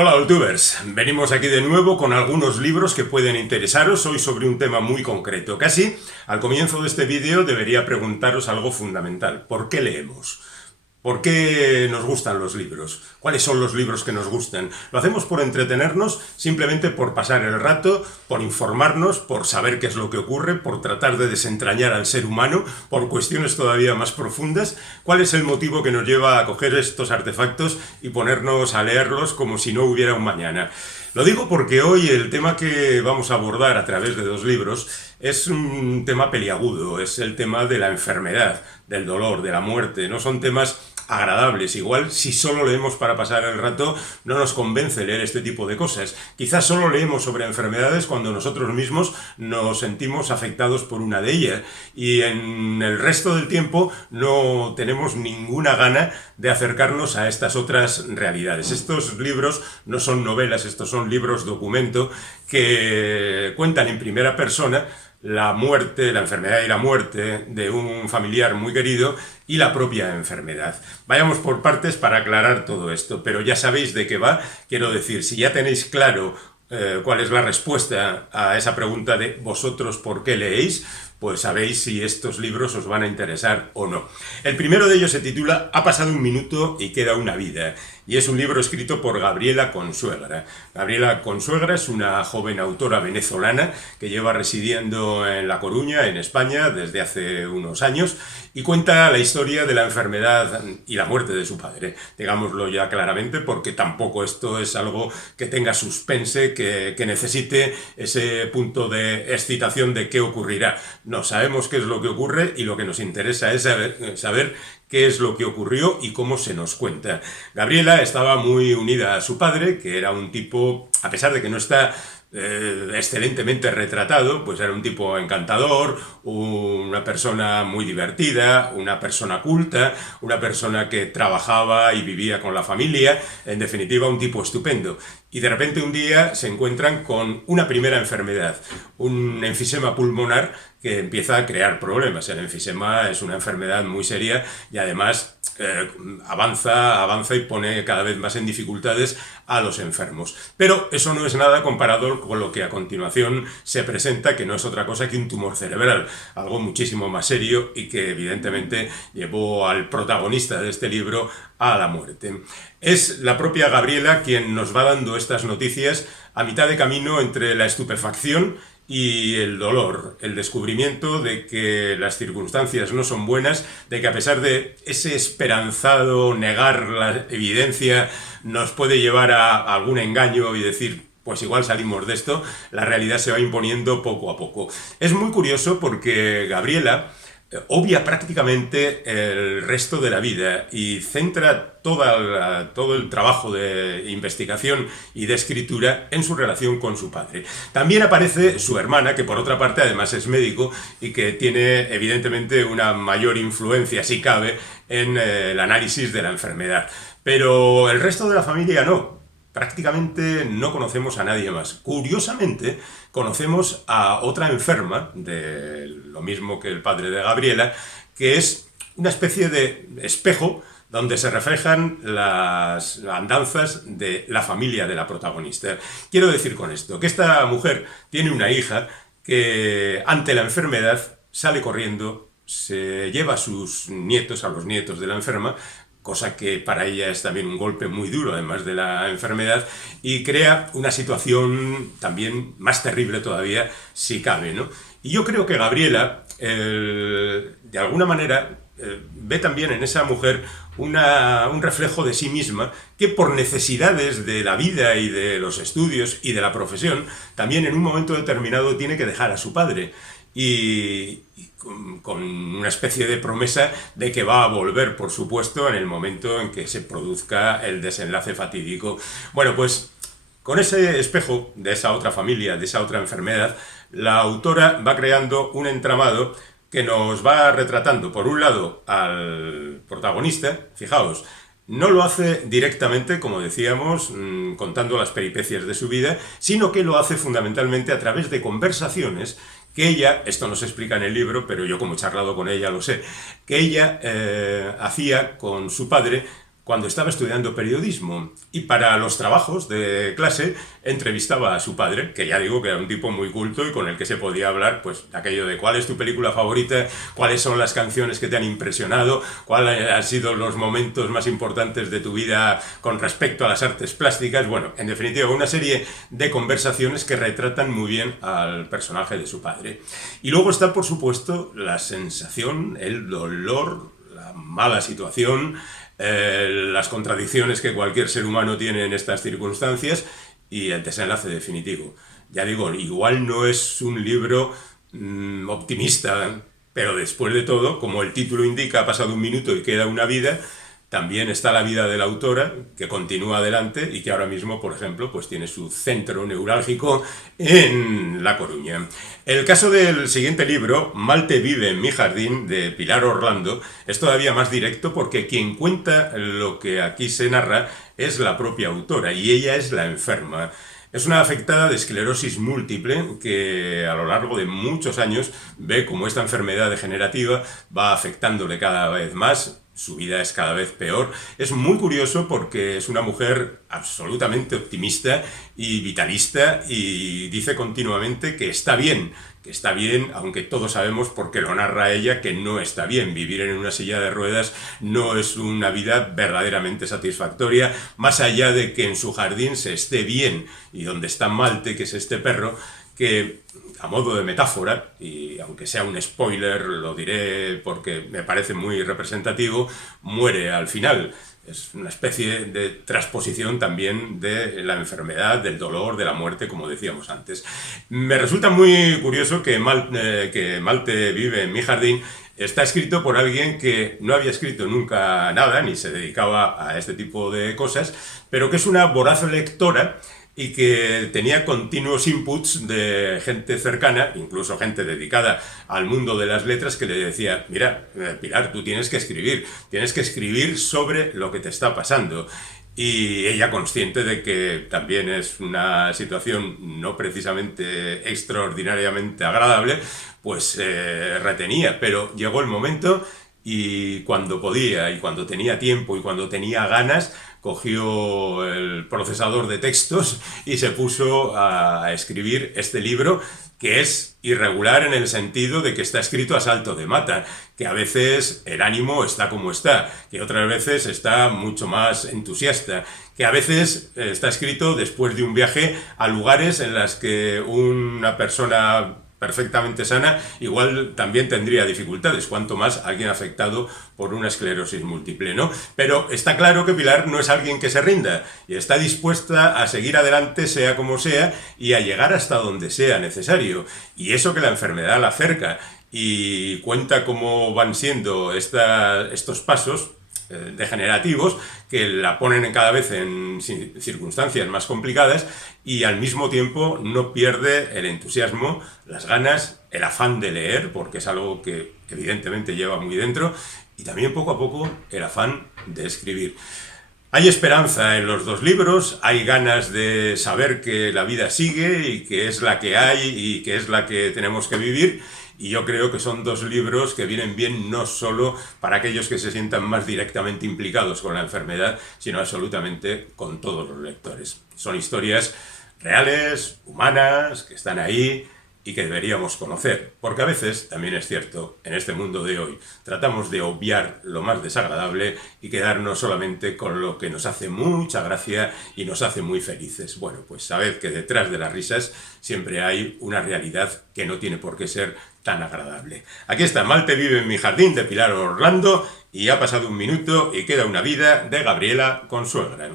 Hola, youtubers. Venimos aquí de nuevo con algunos libros que pueden interesaros hoy sobre un tema muy concreto. Casi al comienzo de este vídeo debería preguntaros algo fundamental. ¿Por qué leemos? ¿Por qué nos gustan los libros? ¿Cuáles son los libros que nos gustan? ¿Lo hacemos por entretenernos, simplemente por pasar el rato, por informarnos, por saber qué es lo que ocurre, por tratar de desentrañar al ser humano, por cuestiones todavía más profundas? ¿Cuál es el motivo que nos lleva a coger estos artefactos y ponernos a leerlos como si no hubiera un mañana? Lo digo porque hoy el tema que vamos a abordar a través de dos libros es un tema peliagudo, es el tema de la enfermedad, del dolor, de la muerte. No son temas agradables. Igual, si solo leemos para pasar el rato, no nos convence leer este tipo de cosas. Quizás solo leemos sobre enfermedades cuando nosotros mismos nos sentimos afectados por una de ellas. Y en el resto del tiempo no tenemos ninguna gana de acercarnos a estas otras realidades. Estos libros no son novelas, estos son libros documento que cuentan en primera persona la muerte, la enfermedad y la muerte de un familiar muy querido y la propia enfermedad. Vayamos por partes para aclarar todo esto, pero ya sabéis de qué va. Quiero decir, si ya tenéis claro cuál es la respuesta a esa pregunta de vosotros por qué leéis, pues sabéis si estos libros os van a interesar o no. El primero de ellos se titula Ha pasado un minuto y queda una vida, y es un libro escrito por Gabriela Consuegra. Gabriela Consuegra es una joven autora venezolana que lleva residiendo en La Coruña, en España, desde hace unos años, y cuenta la historia de la enfermedad y la muerte de su padre. Digámoslo ya claramente, porque tampoco esto es algo que tenga suspense, que necesite ese punto de excitación de qué ocurrirá. No, sabemos qué es lo que ocurre y lo que nos interesa es saber qué es lo que ocurrió y cómo se nos cuenta. Gabriela estaba muy unida a su padre, que era un tipo, a pesar de que no está excelentemente retratado, pues era un tipo encantador, una persona muy divertida, una persona culta, una persona que trabajaba y vivía con la familia, en definitiva un tipo estupendo. Y de repente un día se encuentran con una primera enfermedad, un enfisema pulmonar que empieza a crear problemas. El enfisema es una enfermedad muy seria y además avanza y pone cada vez más en dificultades a los enfermos. Pero eso no es nada comparado con lo que a continuación se presenta, que no es otra cosa que un tumor cerebral, algo muchísimo más serio y que evidentemente llevó al protagonista de este libro a la muerte. Es la propia Gabriela quien nos va dando estas noticias a mitad de camino entre la estupefacción y el dolor, el descubrimiento de que las circunstancias no son buenas, de que a pesar de ese esperanzado negar la evidencia nos puede llevar a algún engaño y decir, pues igual salimos de esto, la realidad se va imponiendo poco a poco. Es muy curioso porque Gabriela obvia prácticamente el resto de la vida y centra todo el trabajo de investigación y de escritura en su relación con su padre. También aparece su hermana, que por otra parte además es médico y que tiene evidentemente una mayor influencia, si cabe, en el análisis de la enfermedad. Pero el resto de la familia no. Prácticamente no conocemos a nadie más. Curiosamente, conocemos a otra enferma, de lo mismo que el padre de Gabriela, que es una especie de espejo donde se reflejan las andanzas de la familia de la protagonista. Quiero decir con esto que esta mujer tiene una hija que ante la enfermedad sale corriendo, se lleva a sus nietos, a los nietos de la enferma, cosa que para ella es también un golpe muy duro, además de la enfermedad, y crea una situación también más terrible todavía, si cabe, ¿no? Y yo creo que Gabriela, de alguna manera, ve también en esa mujer un reflejo de sí misma que por necesidades de la vida y de los estudios y de la profesión, también en un momento determinado tiene que dejar a su padre. Y con una especie de promesa de que va a volver, por supuesto, en el momento en que se produzca el desenlace fatídico. Bueno, pues con ese espejo de esa otra familia, de esa otra enfermedad, la autora va creando un entramado que nos va retratando, por un lado, al protagonista, fijaos, no lo hace directamente, como decíamos, contando las peripecias de su vida, sino que lo hace fundamentalmente a través de conversaciones que ella, esto no se explica en el libro, pero yo como he charlado con ella lo sé, que ella hacía con su padre cuando estaba estudiando periodismo y para los trabajos de clase entrevistaba a su padre, que ya digo que era un tipo muy culto y con el que se podía hablar pues aquello de cuál es tu película favorita, cuáles son las canciones que te han impresionado, cuáles han sido los momentos más importantes de tu vida con respecto a las artes plásticas. Bueno, en definitiva, una serie de conversaciones que retratan muy bien al personaje de su padre. Y luego está, por supuesto, la sensación, el dolor, la mala situación, las contradicciones que cualquier ser humano tiene en estas circunstancias y el desenlace definitivo. Ya digo, igual no es un libro optimista, pero después de todo, como el título indica, ha pasado un minuto y queda una vida. También está la vida de la autora, que continúa adelante y que ahora mismo, por ejemplo, pues tiene su centro neurálgico en La Coruña. El caso del siguiente libro, Malte vive en mi jardín, de Pilar Orlando, es todavía más directo porque quien cuenta lo que aquí se narra es la propia autora y ella es la enferma. Es una afectada de esclerosis múltiple que a lo largo de muchos años ve cómo esta enfermedad degenerativa va afectándole cada vez más. Su vida es cada vez peor. Es muy curioso porque es una mujer absolutamente optimista y vitalista y dice continuamente que está bien, aunque todos sabemos, porque lo narra ella, que no está bien. Vivir en una silla de ruedas no es una vida verdaderamente satisfactoria, más allá de que en su jardín se esté bien y donde está Malte, que es este perro, que a modo de metáfora, y aunque sea un spoiler, lo diré porque me parece muy representativo, muere al final. Es una especie de transposición también de la enfermedad, del dolor, de la muerte, como decíamos antes. Me resulta muy curioso que Malte vive en mi jardín. Está escrito por alguien que no había escrito nunca nada, ni se dedicaba a este tipo de cosas, pero que es una voraz lectora y que tenía continuos inputs de gente cercana, incluso gente dedicada al mundo de las letras, que le decía, mira, Pilar, tú tienes que escribir sobre lo que te está pasando. Y ella, consciente de que también es una situación no precisamente extraordinariamente agradable, pues retenía, pero llegó el momento y cuando podía, y cuando tenía tiempo, y cuando tenía ganas, cogió el procesador de textos y se puso a escribir este libro, que es irregular en el sentido de que está escrito a salto de mata, que a veces el ánimo está como está, que otras veces está mucho más entusiasta, que a veces está escrito después de un viaje a lugares en los que una persona perfectamente sana, igual también tendría dificultades, cuanto más alguien afectado por una esclerosis múltiple, ¿no? Pero está claro que Pilar no es alguien que se rinda y está dispuesta a seguir adelante sea como sea y a llegar hasta donde sea necesario. Y eso que la enfermedad la acerca y cuenta cómo van siendo estos pasos degenerativos que la ponen cada vez en circunstancias más complicadas y al mismo tiempo no pierde el entusiasmo, las ganas, el afán de leer, porque es algo que evidentemente lleva muy dentro, y también poco a poco el afán de escribir. Hay esperanza en los dos libros, hay ganas de saber que la vida sigue y que es la que hay y que es la que tenemos que vivir. Y yo creo que son dos libros que vienen bien no solo para aquellos que se sientan más directamente implicados con la enfermedad, sino absolutamente con todos los lectores. Son historias reales, humanas, que están ahí y que deberíamos conocer. Porque a veces, también es cierto, en este mundo de hoy, tratamos de obviar lo más desagradable y quedarnos solamente con lo que nos hace mucha gracia y nos hace muy felices. Bueno, pues sabed que detrás de las risas siempre hay una realidad que no tiene por qué ser tan agradable. Aquí está Malte vive en mi jardín, de Pilar Orlando, y ha pasado un minuto y queda una vida, de Gabriela Consuegra.